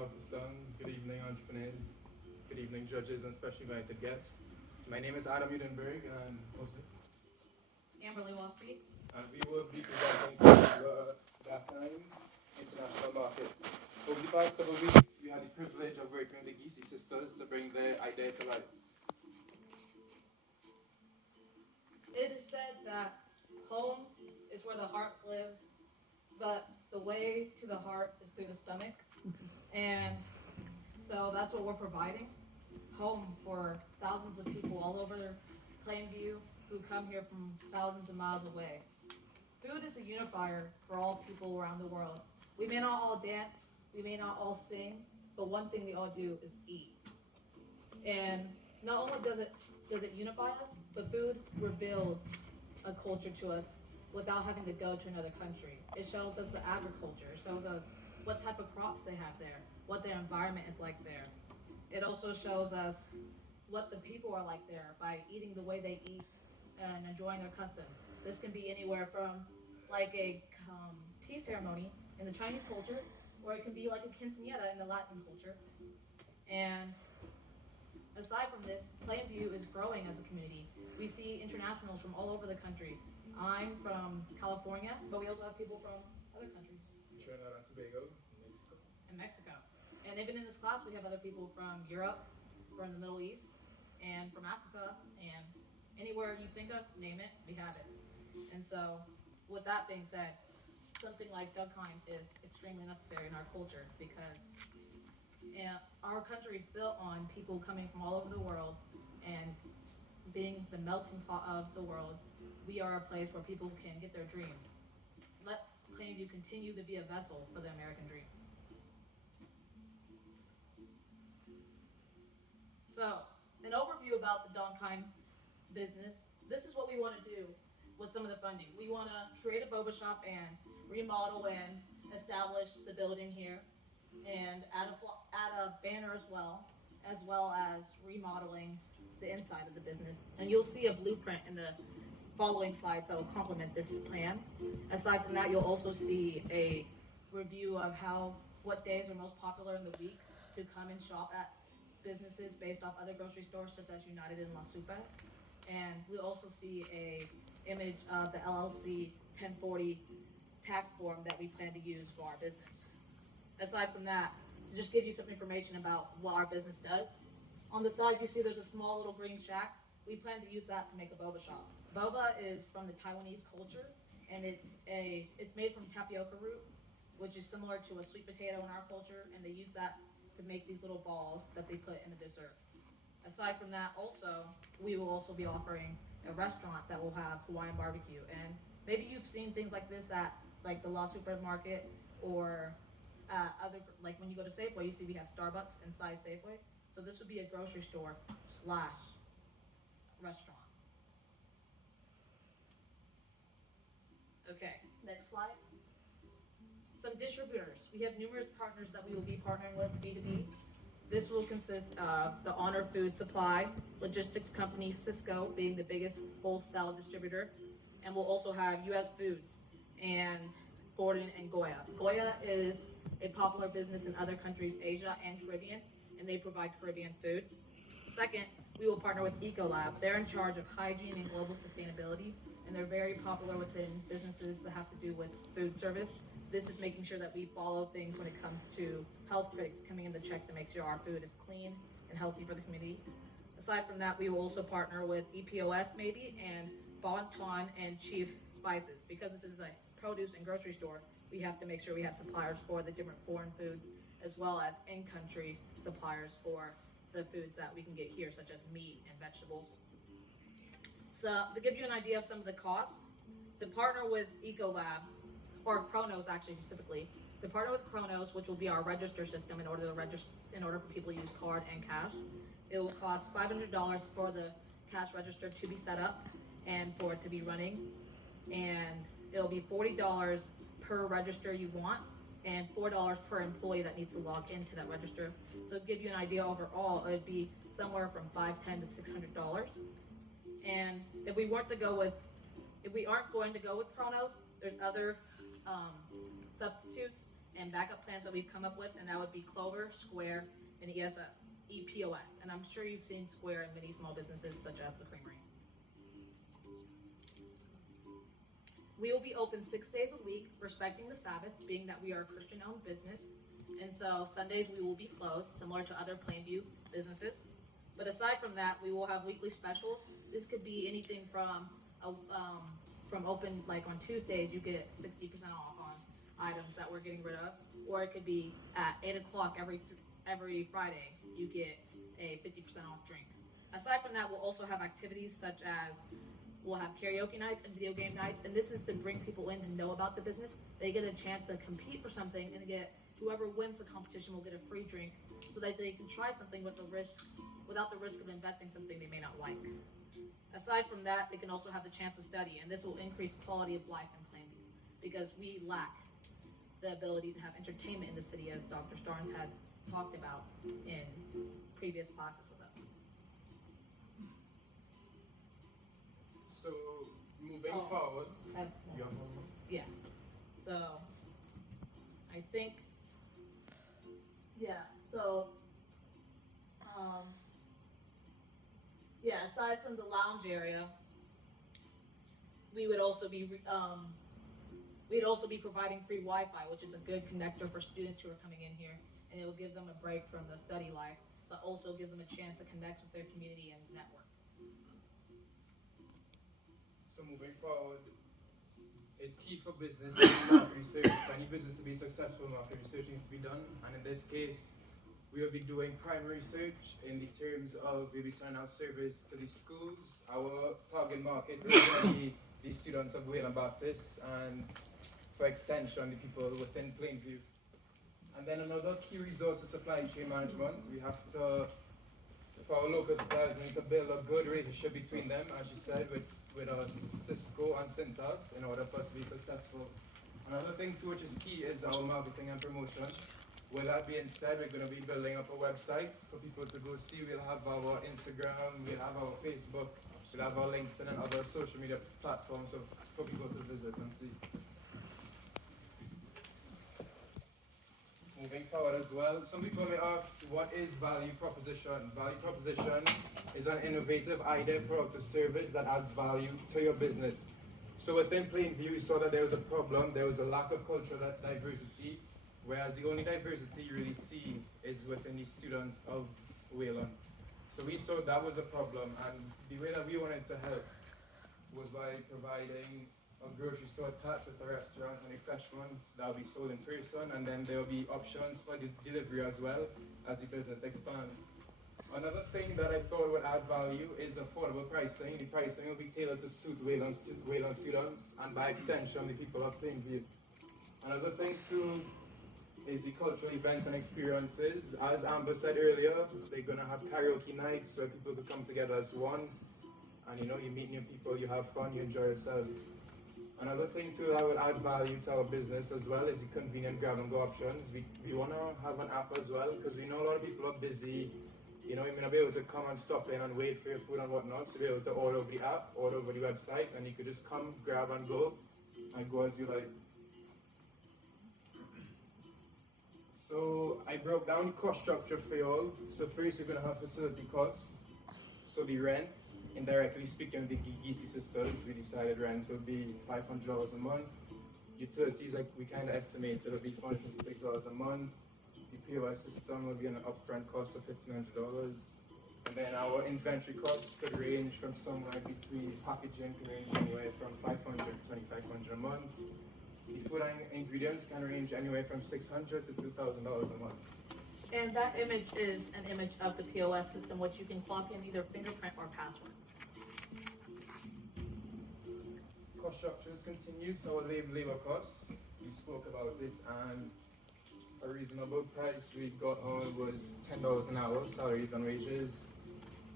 Stones. Good evening, entrepreneurs. Good evening, judges, and special invited guests. My name is Adam Udenberg, and I'm hosting. Amberly Walsey. And we will be presenting to the Kine International Market. Over the past couple of weeks, we had the privilege of working with the Geesey sisters to bring their idea to life. It is said that home is where the heart lives, but the way to the heart is through the stomach. And so that's what we're providing. Home for thousands of people all over Plainview who come here from thousands of miles away. Food is a unifier for all people around the world. We may not all dance, we may not all sing, but one thing we all do is eat. And not only does it unify us, but food reveals a culture to us without having to go to another country. It shows us the agriculture, it shows us what type of crops they have there, what their environment is like there. It also shows us what the people are like there by eating the way they eat and enjoying their customs. This can be anywhere from like a tea ceremony in the Chinese culture, or it can be like a quinceañera in the Latin culture. And aside from this, Plainview is growing as a community. We see internationals from all over the country. I'm from California, but we also have people from other countries. Trinidad and Tobago, Mexico. And Mexico. And even in this class, we have other people from Europe, from the Middle East, and from Africa, and anywhere you think of, name it, we have it. And so, with that being said, something like Kine is extremely necessary in our culture because our country is built on people coming from all over the world and being the melting pot of the world. We are a place where people can get their dreams. Let Plainview continue to be a vessel for the American dream. So, an overview about the Kine business. This is what we want to do with some of the funding. We want to create a boba shop and remodel and establish the building here, and add a banner as well as remodeling the inside of the business. And you'll see a blueprint in the following slides that will complement this plan. Aside from that, you'll also see a review of what days are most popular in the week to come and shop at businesses based off other grocery stores such as United and La Super. And we'll also see a image of the LLC 1040 tax form that we plan to use for our business. Aside from that, to just give you some information about what our business does. On the side, you see there's a small little green shack. We plan to use that to make a boba shop. Boba is from the Taiwanese culture, and it's made from tapioca root, which is similar to a sweet potato in our culture, and they use that to make these little balls that they put in the dessert. Aside from that, also, we will also be offering a restaurant that will have Hawaiian barbecue. And maybe you've seen things like this at like the La Supermarket or other, like when you go to Safeway, you see we have Starbucks inside Safeway. So this would be a grocery store / restaurant. Okay, next slide. Some distributors. We have numerous partners that we will be partnering with B2B. This will consist of the Honor Food Supply, logistics company Cisco being the biggest wholesale distributor, and we'll also have US Foods and Gordon and Goya. Goya is a popular business in other countries, Asia and Caribbean, and they provide Caribbean food. Second, we will partner with Ecolab. They're in charge of hygiene and global sustainability, and they're very popular within businesses that have to do with food service. This is making sure that we follow things when it comes to health critics coming in to check to make sure our food is clean and healthy for the community. Aside from that, we will also partner with EPOS maybe and Bonton and Chief Spices. Because this is a produce and grocery store, we have to make sure we have suppliers for the different foreign foods as well as in-country suppliers for the foods that we can get here, such as meat and vegetables. So to give you an idea of some of the costs, to partner with Ecolab, or Kronos actually specifically, to partner with Kronos, which will be our register system in order for people to use card and cash, it will cost $500 for the cash register to be set up and for it to be running, and it'll be $40 per register you want and $4 per employee that needs to log into that register. So to give you an idea overall, it would be somewhere from $510 to $600. And if we aren't going to go with Kronos, there's other substitutes and backup plans that we've come up with, and that would be Clover, Square, and EPOS. And I'm sure you've seen Square in many small businesses such as the Creamery. We will be open 6 days a week, respecting the Sabbath, being that we are a Christian-owned business. And so Sundays we will be closed, similar to other Plainview businesses. But aside from that, we will have weekly specials. This could be anything from open, like on Tuesdays, you get 60% off on items that we're getting rid of, or it could be at 8 o'clock every Friday, you get a 50% off drink. Aside from that, we'll also have activities such as we'll have karaoke nights and video game nights, and this is to bring people in to know about the business. They get a chance to compete for something, and whoever wins the competition will get a free drink, so that they can try something without the risk of investing something they may not like. Aside from that, they can also have the chance to study, and this will increase quality of life in Plainview, because we lack the ability to have entertainment in the city, as Dr. Starnes had talked about in previous classes with us. So, moving forward, yeah. So, I think, aside from the lounge area, we'd also be providing free Wi-Fi, which is a good connector for students who are coming in here, and it will give them a break from the study life, but also give them a chance to connect with their community and network. So moving forward, it's key for business to do market research. For any business to be successful, market research needs to be done. And in this case, we will be doing primary research in the terms of we'll be sending out surveys to the schools. Our target market is going to be the students of Wayland Baptist, and for extension, the people within Plainview. And then another key resource is supply chain management. We have to, for our local suppliers, we need to build a good relationship between them, as you said, with Cisco and Cintas, in order for us to be successful. Another thing too, which is key, is our marketing and promotion. With that being said, we're going to be building up a website for people to go see. We'll have our Instagram, we'll have our Facebook, we'll have our LinkedIn and other social media platforms for people to visit and see. Moving forward as well, some people may ask, what is value proposition? Value proposition is an innovative idea, product, or service that adds value to your business. So within Plainview, we saw that there was a problem. There was a lack of cultural diversity, whereas the only diversity you really see is within the students of Wayland. So we saw that was a problem, and the way that we wanted to help was by providing a grocery store attached with a restaurant and a fresh one that will be sold in person, and then there will be options for the delivery as well as the business expands. Another thing that I thought would add value is affordable pricing. The pricing will be tailored to suit Wayland students, and by extension, the people of Plainview. Another thing too is the cultural events and experiences. As Amber said earlier, they're going to have karaoke nights where people could come together as one, and you meet new people, you have fun, you enjoy yourself. Another thing too that would add value to our business as well is the convenient grab and go options. We want to have an app as well, because we know a lot of people are busy. You may not be able to come and stop in and wait for your food and whatnot, so you're able to order over the app, order over the website, and you could just come, grab and go as you like. So I broke down the cost structure for you all. So first, you're going to have facility costs. So the rent, indirectly speaking, the Geesey sisters, we decided rent will be $500 a month. Utilities, like we kind of estimated, it'll be $456 a month. The POS system will be an upfront cost of $1,500. And then our inventory costs could range from somewhere between packaging, can range anywhere from $500 to $2,500 a month. The food and ingredients can range anywhere from $600 to $2,000 a month. And that image is an image of the POS system, which you can clock in either fingerprint or password. Cost structure is continued, so our labor costs, we spoke about it, and a reasonable price we got on was $10 an hour, salaries and wages.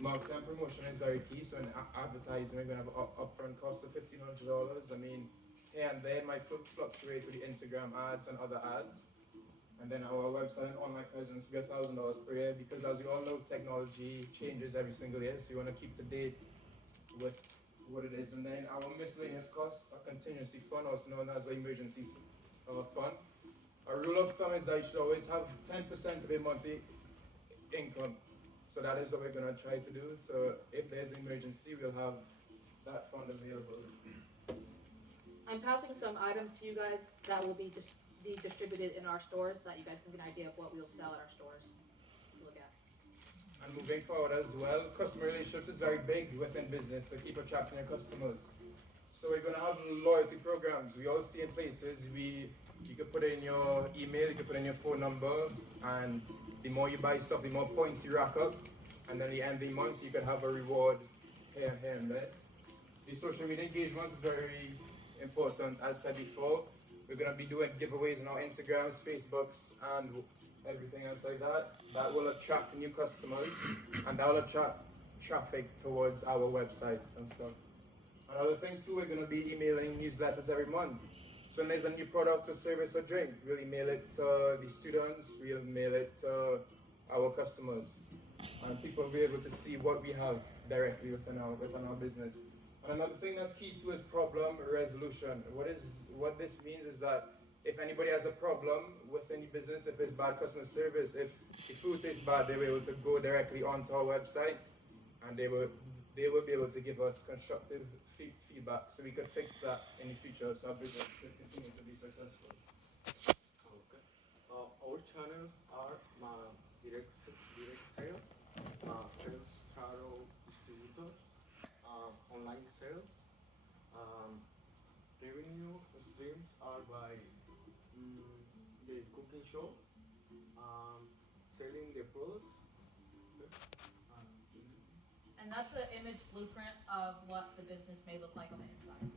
Marketing and promotion is very key, so in advertising, we're going to have an upfront cost of $1,500. I mean, here and there might fluctuate with the Instagram ads and other ads. And then our website and online presence will be $1,000 per year, because as we all know, technology changes every single year, so you want to keep to date with what it is. And then our miscellaneous costs, a contingency fund, also known as an emergency fund. A rule of thumb is that you should always have 10% of your monthly income. So that is what we're gonna try to do. So if there's an emergency, we'll have that fund available. I'm passing some items to you guys that will be distributed in our stores, so that you guys can get an idea of what we'll sell at our stores to look at. And moving forward as well, customer relationships is very big within business, so keep attracting your customers. So we're gonna have loyalty programs. We all see in places, you can put in your email, you can put in your phone number, and the more you buy stuff, the more points you rack up. And then at the end of the month, you can have a reward here and there. The social media engagement is very important. As said before, we're gonna be doing giveaways on our Instagrams, Facebooks, and everything else like that. That will attract new customers, and that will attract traffic towards our websites and stuff. Another thing too, we're gonna be emailing newsletters every month. So when there's a new product or service or drink, we'll email it to the students, we'll mail it to our customers. And people will be able to see what we have directly within our business. And another thing that's key too is problem resolution. What this means is that if anybody has a problem with any business, if it's bad customer service, if the food tastes bad, they'll be able to go directly onto our website, and they will be able to give us constructive feedback, so we could fix that in the future, so our business could continue to be successful. Okay. Our channels are direct sales, sales channel distributors, online sales. Revenue streams are by the cooking show, selling the products. Okay. And that's the image blueprint of what the business may look like on the inside.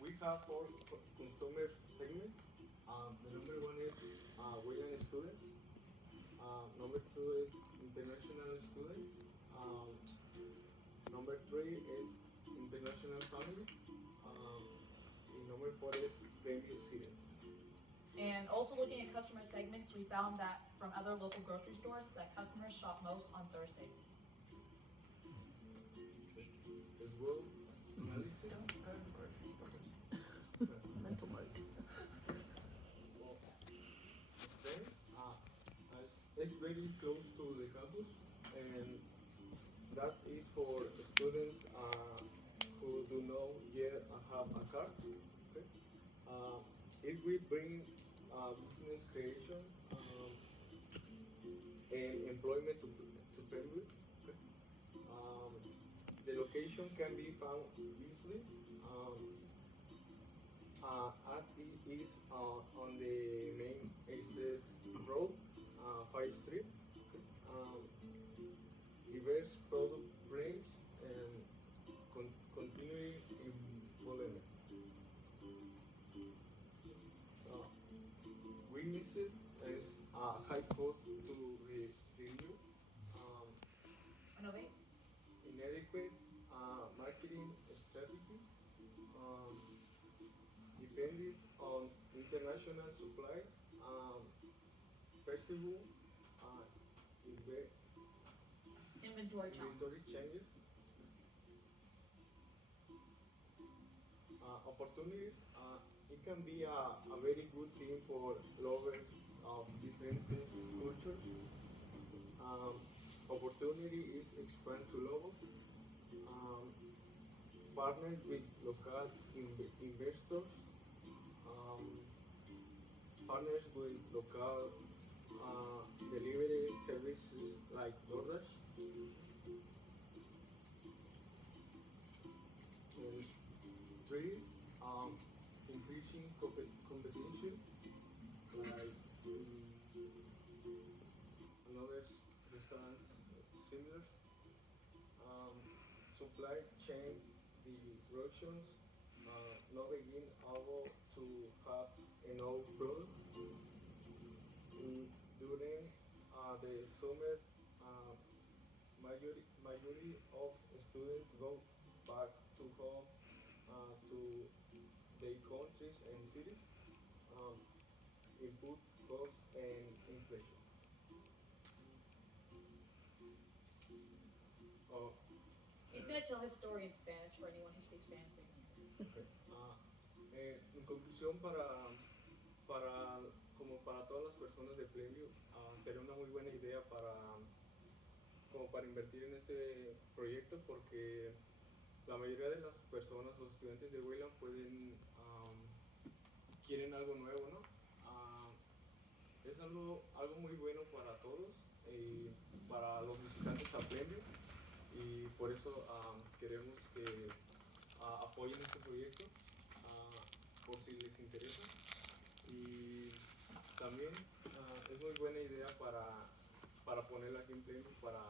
We have four customer segments. The number one is women students. Number two is international students. Number three is international families. And number four is baby citizens. And also looking at customer segments, we found that from other local grocery stores that customers shop most on Thursdays. As well, analysis. Mental note. Friends, it's very close to the campus, and that is for students who do not yet have a card. Okay? It will bring business creation and employment to Pembroke. Okay? The location can be found easily. It is on the main access road, 5th Street. Okay? Diverse product range and continuing employment. Weaknesses is high cost to renew, Innovate. inadequate marketing strategies, dependence on international supply, perceivable Inventory challenges. inventory changes, opportunities. It can be a very good thing for lovers of different cultures. Opportunity is expand to levels. Partner with local investors. Partners with local delivery services like DoorDash. And three, increasing competition, like another restaurants similar. Supply chain disruptions, not being able to have enough product. During the summer, majority of students go back to home to their countries and cities. Input cost and inflation. He's gonna tell his story in Spanish for anyone who speaks Spanish. Okay. En conclusión, como para todas las personas de Plainview, sería una muy buena idea como para invertir en este proyecto, porque la mayoría de las personas, los estudiantes de Wayland quieren algo nuevo, ¿no? Es algo muy bueno para todos y para los visitantes a Plainview, y por eso queremos que apoyen este proyecto por si les interesa. Y también es muy buena idea para ponerla aquí en Plainview para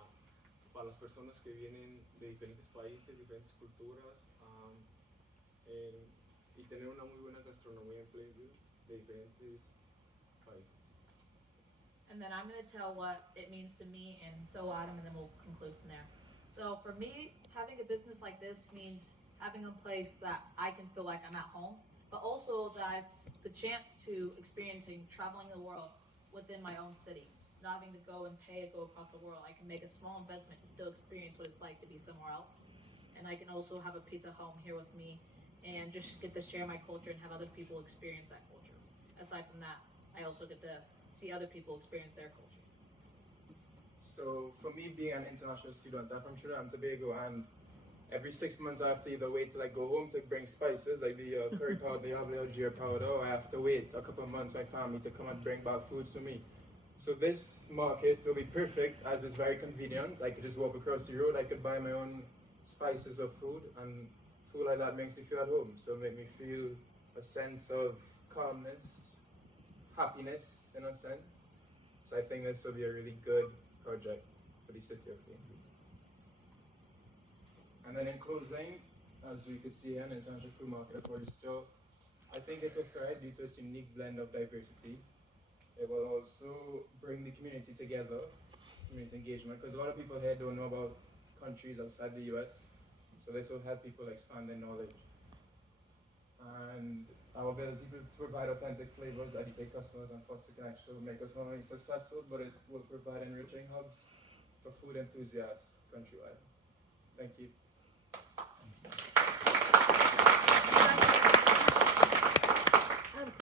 las personas que vienen de diferentes países, diferentes culturas, y tener una muy buena gastronomía en Plainview de diferentes países. And then I'm going to tell what it means to me, and so Adam, and then we'll conclude from there. So for me, having a business like this means having a place that I can feel like I'm at home, but also that I've the chance to experiencing traveling the world within my own city, not having to go and pay to go across the world. I can make a small investment to still experience what it's like to be somewhere else. And I can also have a piece of home here with me and just get to share my culture and have other people experience that culture. Aside from that, I also get to see other people experience their culture. So for me, being an international student, I'm from Trinidad and Tobago, and every 6 months I have to either wait till I go home to bring spices like the curry powder, the Algier powder, or I have to wait a couple of months for my family to come and bring back foods to me. So this market will be perfect as it's very convenient. I could just walk across the road, I could buy my own spices or food, and food like that makes me feel at home. So it makes me feel a sense of calmness, happiness in a sense. So I think this will be a really good project for the city of Plainview. And then in closing, as you can see here in the International Food Market Authority store, I think it will thrive due to its unique blend of diversity. It will also bring the community together, community engagement, because a lot of people here don't know about countries outside the US. So this will help people expand their knowledge. And our ability to provide authentic flavors, educate customers, and foster connection will make us not only successful, but it will provide enriching hubs for food enthusiasts countrywide. Thank you.